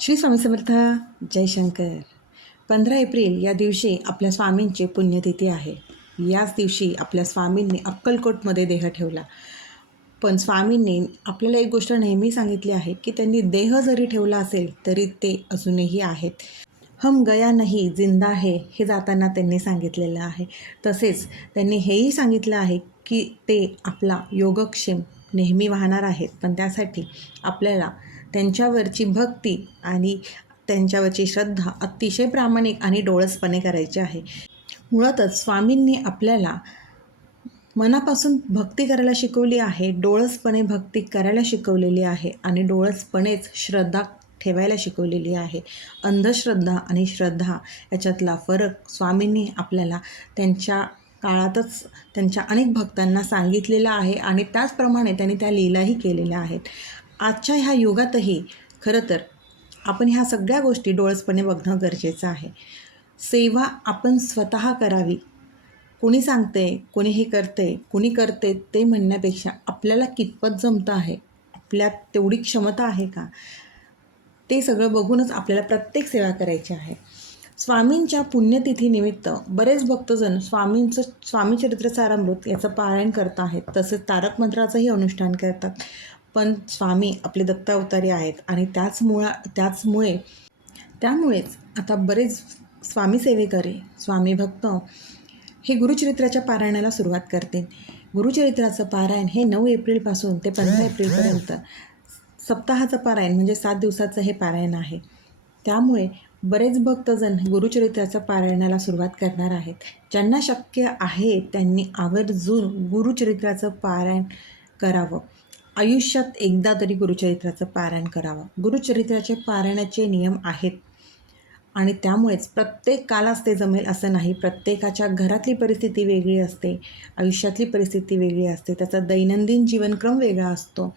Shri Swami Samarth. Jaishankar. 15 April या दिवशी आपल्या स्वामींची पुण्यतिथी आहे. याच दिवशी आपल्या स्वामींनी अक्कलकोटमध्ये देह ठेवला. पण स्वामींनी आपल्याला एक गोष्ट नेहमी सांगितली आहे की त्यांनी देह जरी ठेवला असेल तरी ते अजूनही आहेत. हम गया नाही जिंदा है हे जाताना त्यांनी सांगितलेलं आहे. तसेच त्यांनी हेही सांगितलं आहे की ते आपला योगक्षेम नेहमी वाहणार आहेत. पण त्यासाठी आपल्याला त्यांच्यावरची भक्ती आणि त्यांच्यावरची श्रद्धा अतिशय प्रामाणिक आणि डोळसपणे करायची आहे. मुळातच स्वामींनी आपल्याला मनापासून भक्ती करायला शिकवली आहे, डोळसपणे भक्ती करायला शिकवलेली आहे आणि डोळसपणेच श्रद्धा ठेवायला शिकवलेली आहे. अंधश्रद्धा आणि श्रद्धा याच्यातला फरक स्वामींनी आपल्याला त्यांच्या काळातच त्यांच्या अनेक भक्तांना सांगितलेला आहे आणि त्याचप्रमाणे त्यांनी त्या लीलाही केलेल्या आहेत. आजच्या ह्या युगातही खरं तर आपण ह्या सगळ्या गोष्टी डोळसपणे बघणं गरजेचं आहे. सेवा आपण स्वतः करावी. कोणी सांगते, कोणी हे करते, कोणी करते ते म्हणण्यापेक्षा आपल्याला कितपत जमतं आहे, आपल्यात तेवढी क्षमता आहे का, ते सगळं बघूनच आपल्याला प्रत्येक सेवा करायची आहे. स्वामींच्या पुण्यतिथीनिमित्त बरेच भक्तजन स्वामी चरित्र सारामृत याचं पारायण करत आहेत. तसेच तारक मंत्राचंही अनुष्ठान करतात. पण स्वामी आपले दत्त अवतारी आहेत आणि त्यामुळेच आता बरेच स्वामी सेवेकरी, स्वामी भक्त हे गुरुचरित्राच्या पारायणाला सुरुवात करतील. गुरुचरित्राचं पारायण हे 9 एप्रिलपासून ते 15 एप्रिलपर्यंत सप्ताहाचं पारायण म्हणजे 7 दिवसाचं हे पारायण आहे. त्यामुळे बरेच भक्तजन गुरुचरित्राच्या पारायणाला सुरुवात करणार आहेत. ज्यांना शक्य आहे त्यांनी आवर्जून गुरुचरित्राचं पारायण करावं. आयुष्यात एकदा तरी गुरुचरित्राचं पारायण करावं. गुरुचरित्राचे पारायणाचे नियम आहेत आणि त्यामुळेच प्रत्येकालाच ते जमेल असं नाही. प्रत्येकाच्या घरातली परिस्थिती वेगळी असते, आयुष्यातली परिस्थिती वेगळी असते, त्याचा दैनंदिन जीवनक्रम वेगळा असतो.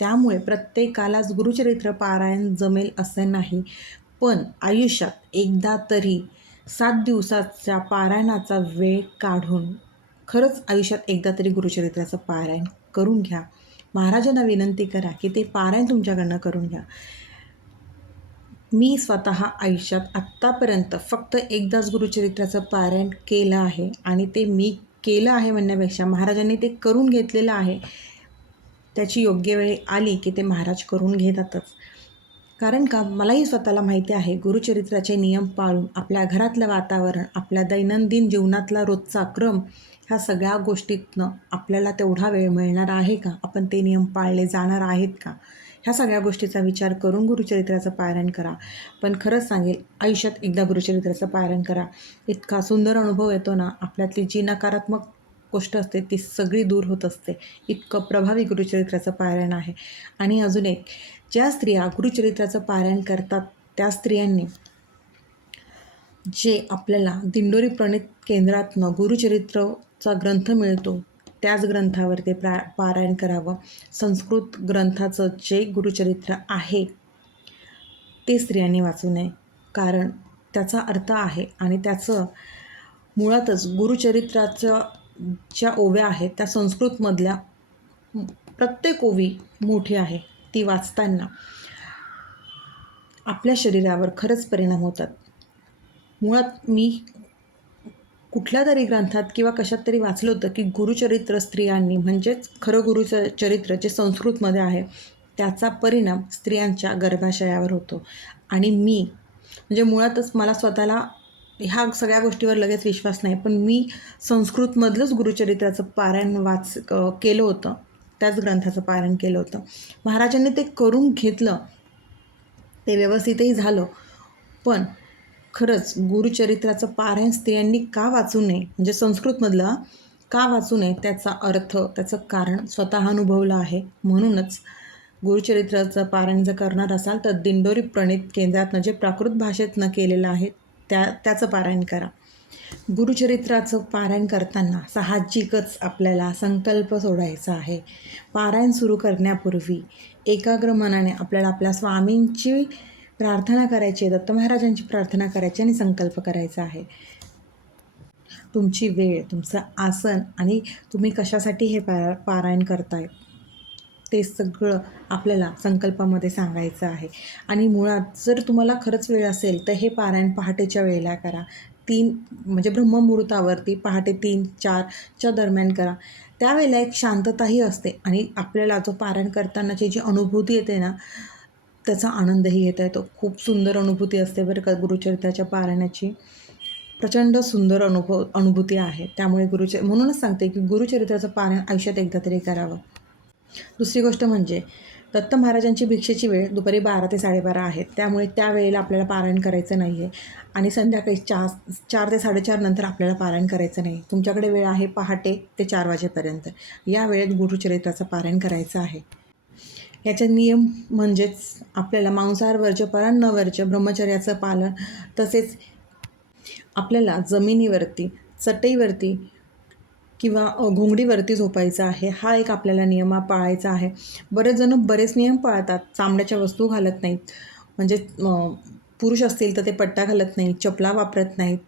त्यामुळे प्रत्येकालाच गुरुचरित्र पारायण जमेल असं नाही. पण आयुष्यात एकदा तरी 7 दिवसाच्या पारायणाचा वेळ काढून खरंच आयुष्यात एकदा तरी गुरुचरित्राचं पारायण करून घ्या. महाराजांना विनंती करा की ते पारायण तुमच्याकडनं करून घ्या. मी स्वतः आयुष्यात आत्तापर्यंत फक्त एकदाच गुरुचरित्राचं पारायण केलं आहे आणि ते मी केलं आहे म्हणण्यापेक्षा महाराजांनी ते करून घेतलेलं आहे. त्याची योग्य वेळ आली की ते महाराज करून घेतातच. कारण का मलाही स्वतःला माहिती आहे गुरुचरित्राचे नियम पाळून आपल्या घरातलं वातावरण, आपल्या दैनंदिन जीवनातला रोजचा क्रम, ह्या सगळ्या गोष्टीतनं आपल्याला तेवढा वेळ मिळणार आहे का, आपण ते नियम पाळले जाणार आहेत का, ह्या सगळ्या गोष्टीचा विचार करून गुरुचरित्राचं पारायण करा. पण खरंच सांगेल, आयुष्यात एकदा गुरुचरित्राचं पारायण करा. इतका सुंदर अनुभव येतो ना, आपल्यातली जी नकारात्मक गोष्ट असते ती सगळी दूर होत असते. इतकं प्रभावी गुरुचरित्राचं पारायण आहे. आणि अजून एक, ज्या स्त्रिया गुरुचरित्राचं पारायण करतात त्या स्त्रियांनी जे आपल्याला दिंडोरी प्रणित केंद्रातनं गुरुचरित्रचा ग्रंथ मिळतो त्याच ग्रंथावर ते पारायण करावं. संस्कृत ग्रंथाचं जे गुरुचरित्र आहे ते स्त्रियांनी वाचू नये. कारण त्याचा अर्थ आहे आणि त्याचं मुळातच गुरुचरित्राच्या ज्या ओव्या आहेत त्या संस्कृतमधल्या प्रत्येक ओवी मोठी आहे. ती वाचताना आपल्या शरीरावर खरंच परिणाम होतात. मुळात मी कुठल्या तरी ग्रंथात किंवा कशात तरी वाचलं होतं की गुरुचरित्र स्त्रियांनी, म्हणजेच खरं गुरुचरित्र जे संस्कृतमध्ये आहे त्याचा परिणाम स्त्रियांच्या गर्भाशयावर होतो. आणि मी म्हणजे मुळातच मला स्वतःला ह्या सगळ्या गोष्टीवर लगेच विश्वास नाही, पण मी संस्कृतमधलंच गुरुचरित्राचं पारायण केलं होतं. त्याच ग्रंथाचं पारायण केलं होतं. महाराजांनी ते करून घेतलं, ते व्यवस्थितही झालं. पण खरंच गुरुचरित्राचं पारायण स्त्रियांनी का वाचू नये, म्हणजे संस्कृतमधलं का वाचू नये, त्याचा अर्थ, त्याचं कारण स्वतः अनुभवलं आहे. म्हणूनच गुरुचरित्राचं पारायण जर करणार असाल तर दिंडोरी प्रणित केंद्रातनं जे प्राकृत भाषेतनं केलेलं आहे त्याचं पारायण करा. गुरुचरित्राचं पारायण करताना साहजिकच आपल्याला संकल्प सोडायचा आहे. पारायण सुरू करण्यापूर्वी एकाग्र मनाने आपल्याला आपल्या स्वामींची प्रार्थना करायची आहे, दत्त महाराजांची प्रार्थना करायची आणि संकल्प करायचा आहे. तुमची वेळ, तुमचं आसन आणि तुम्ही कशासाठी हे पारायण करताय ते सगळं आपल्याला संकल्पामध्ये सांगायचं आहे. आणि मुळात जर तुम्हाला खरंच वेळ असेल तर हे पारायण पहाटेच्या वेळेला करा. 3 म्हणजे ब्रह्ममुहूर्तावरती पहाटे 3-4च्या दरम्यान करा. त्यावेळेला एक शांतताही असते आणि आपल्याला जो पारायण करतानाची जी अनुभूती येते ना, त्याचा आनंदही घेता येतो. खूप सुंदर अनुभूती असते बरं का गुरुचरित्राच्या पारायणाची. प्रचंड सुंदर अनुभूती आहे. त्यामुळे म्हणूनच सांगते की गुरुचरित्राचं पारायण आयुष्यात एकदा तरी करावं. दुसरी गोष्ट म्हणजे दत्त महाराजांची भिक्षेची वेळ दुपारी 12 ते 12:30 आहे. त्यामुळे त्या वेळेला आपल्याला पारायण करायचं नाही आहे आणि संध्याकाळी 4 ते 4:30 नंतर आपल्याला पारायण करायचं नाही. तुमच्याकडे वेळ आहे पहाटे ते 4 वाजेपर्यंत. या वेळेत गुरुचरित्राचं पारायण करायचं आहे. याचे नियम म्हणजेच आपल्याला मांसाहार वर्ज्य, परान्न न वर्ज्य, ब्रह्मचर्याचं पालन, तसेच आपल्याला जमिनीवरती, चटईवरती किंवा घोंगडीवरती झोपायचं आहे. हा एक आपल्याला नियम पाळायचा आहे. बरेच जण बरेच नियम पाळतात. चामड्याच्या वस्तू घालत नाहीत, म्हणजे पुरुष असतील तर ते पट्टा घालत नाहीत, चपला वापरत नाहीत.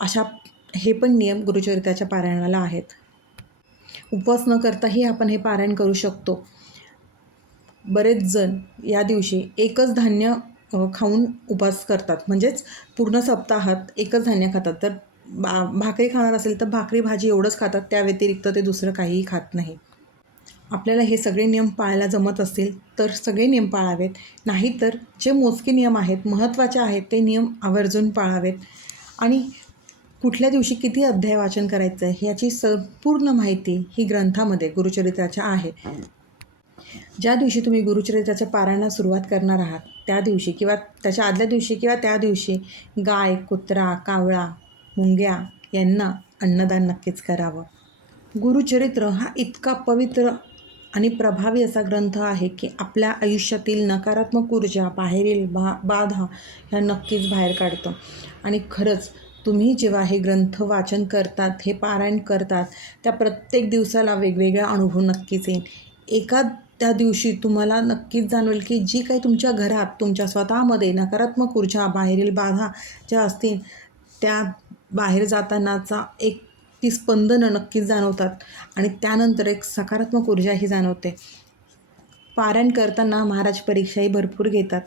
अशा हे पण नियम गुरुचरित्राच्या पारायणाला आहेत. उपवास न करताही आपण हे पारायण करू शकतो. बरेच जण या दिवशी एकच धान्य खाऊन उपवास करतात, म्हणजेच पूर्ण सप्ताहात एकच धान्य खातात. तर भाकरी खाणार असेल तर भाकरी भाजी एवढंच खातात, त्या व्यतिरिक्त ते दुसरं काहीही खात नाही. आपल्याला हे सगळे नियम पाळायला जमत असतील तर सगळे नियम पाळावेत, नाहीतर जे मोजके नियम आहेत, महत्त्वाचे आहेत, ते नियम आवर्जून पाळावेत. आणि कुठल्या दिवशी किती अध्याय वाचन करायचं आहे याची संपूर्ण माहिती ही ग्रंथामध्ये गुरुचरित्राच्या आहे. ज्या दिवशी तुम्ही गुरुचरित्राच्या पारायणाला सुरुवात करणार आहात त्या दिवशी किंवा त्याच्या आदल्या दिवशी किंवा त्या दिवशी गाय, कुत्रा, कावळा, मुंग्या यांना अन्नदान नक्कीच करावं. गुरुचरित्र हा इतका पवित्र आणि प्रभावी असा ग्रंथ आहे की आपल्या आयुष्यातील नकारात्मक ऊर्जा, बाहेरील बाधा ह्या नक्कीच बाहेर काढतं. आणि खरंच तुम्ही जेव्हा हे ग्रंथ वाचन करतात, हे पारायण करतात, त्या प्रत्येक दिवसाला वेगवेगळा अनुभव नक्कीच येईल. त्या दिवशी तुम्हाला नक्कीच जाणवेल की जी काही तुमच्या घरात, तुमच्या स्वतःमध्ये नकारात्मक ऊर्जा, बाहेरील बाधा ज्या असतील त्या बाहेर जातानाचा एक ती स्पंदनं नक्कीच जाणवतात आणि त्यानंतर एक सकारात्मक ऊर्जाही जाणवते. पारायण करताना महाराज परीक्षाही भरपूर घेतात,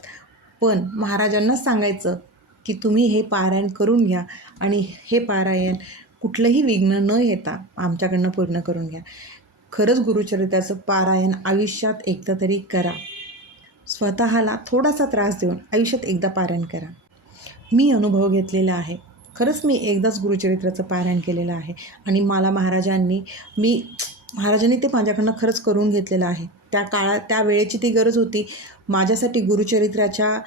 पण महाराजांनाच सांगायचं की तुम्ही हे पारायण करून घ्या आणि हे पारायण कुठलंही विघ्न न येता आमच्याकडनं पूर्ण करून घ्या. खरंच गुरुचरित्राचं पारायण आयुष्यात एकदा तरी करा. स्वतःला थोडासा त्रास देऊन आयुष्यात एकदा पारायण करा. मी अनुभव घेतलेला आहे. खरंच मी एकदाच गुरुचरित्राचं पारायण केलेलं आहे आणि मला महाराजांनी ते माझ्याकडनं खरंच करून घेतलेलं आहे. त्या वेळेची ती गरज होती. माझ्यासाठी गुरुचरित्राच्या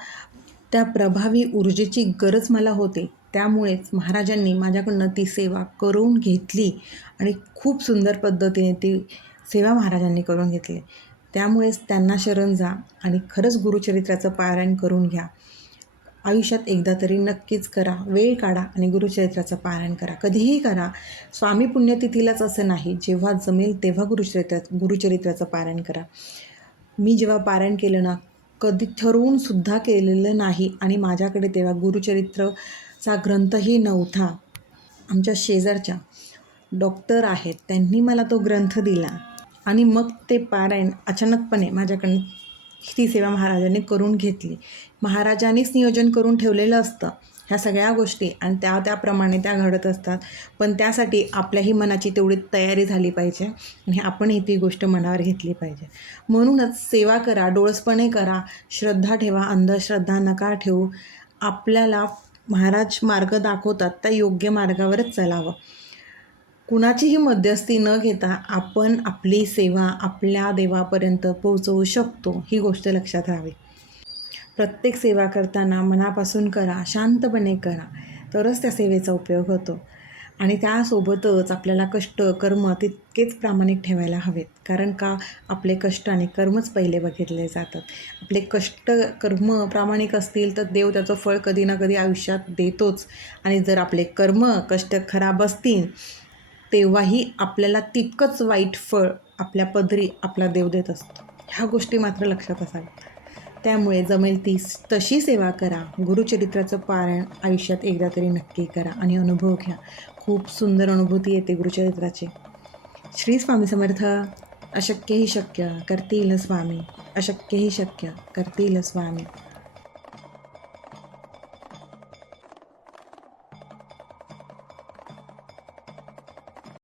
त्या प्रभावी ऊर्जेची गरज मला होती. त्यामुळेच महाराजांनी माझ्याकडनं ती सेवा करून घेतली आणि खूप सुंदर पद्धतीने ती सेवा महाराजांनी करून घेतली. त्यामुळेच त्यांना शरण जा आणि खरंच गुरुचरित्राचं पारायण करून घ्या. आयुष्यात एकदा तरी नक्कीच करा. वेळ काढा आणि गुरुचरित्राचं पारायण करा. कधीही करा. स्वामी पुण्यतिथीलाच असं नाही, जेव्हा जमेल तेव्हा गुरुचरित्राचं पारायण करा. मी जेव्हा पारायण केलं ना, कधी ठरवून सुद्धा केलेलं नाही आणि माझ्याकडे तेव्हा गुरुचरित्रचा ग्रंथही नव्हता. आमच्या शेजारच्या डॉक्टर आहेत, त्यांनी मला तो ग्रंथ दिला आणि मग ते पारायण अचानकपणे माझ्याकडून ती सेवा महाराजांनी करून घेतली. महाराजांनीच नियोजन करून ठेवलेलं असतं ह्या सगळ्या गोष्टी आणि त्याप्रमाणे त्या घडत असतात. पण त्यासाठी आपल्याही मनाची तेवढी तयारी झाली पाहिजे आणि आपणही ती गोष्ट मनावर घेतली पाहिजे. म्हणूनच सेवा करा, डोळसपणे करा, श्रद्धा ठेवा, अंधश्रद्धा नका ठेवू. आपल्याला महाराज मार्ग दाखवतात त्या योग्य मार्गावरच चालावं. कुणाचीही मध्यस्थी न घेता आपण आपली सेवा आपल्या देवापर्यंत पोहोचवू शकतो, ही गोष्ट लक्षात राहावी. प्रत्येक सेवा करताना मनापासून करा, शांतपणे करा, तरच त्या सेवेचा उपयोग होतो. आणि त्यासोबतच आपल्याला कष्ट, कर्म तितकेच प्रामाणिक ठेवायला हवेत. कारण का आपले कष्ट आणि कर्मच पहिले बघितले जातात. आपले कष्ट, कर्म प्रामाणिक असतील तर देव त्याचं फळ कधी ना कधी आयुष्यात देतोच. आणि जर आपले कर्म, कष्ट खराब असतील तेव्हाही आपल्याला तितकंच वाईट फळ आपल्या पदरी आपला देव देत असतो. ह्या गोष्टी मात्र लक्षात असाव्यात. त्यामुळे जमेल तशी सेवा करा. गुरुचरित्राचं पारायण आयुष्यात एकदा तरी नक्की करा आणि अनुभव घ्या. खूप सुंदर अनुभूती येते गुरुचरित्राची. श्री स्वामी समर्थ. अशक्यही शक्य करतील स्वामी, अशक्यही शक्य करतील स्वामी.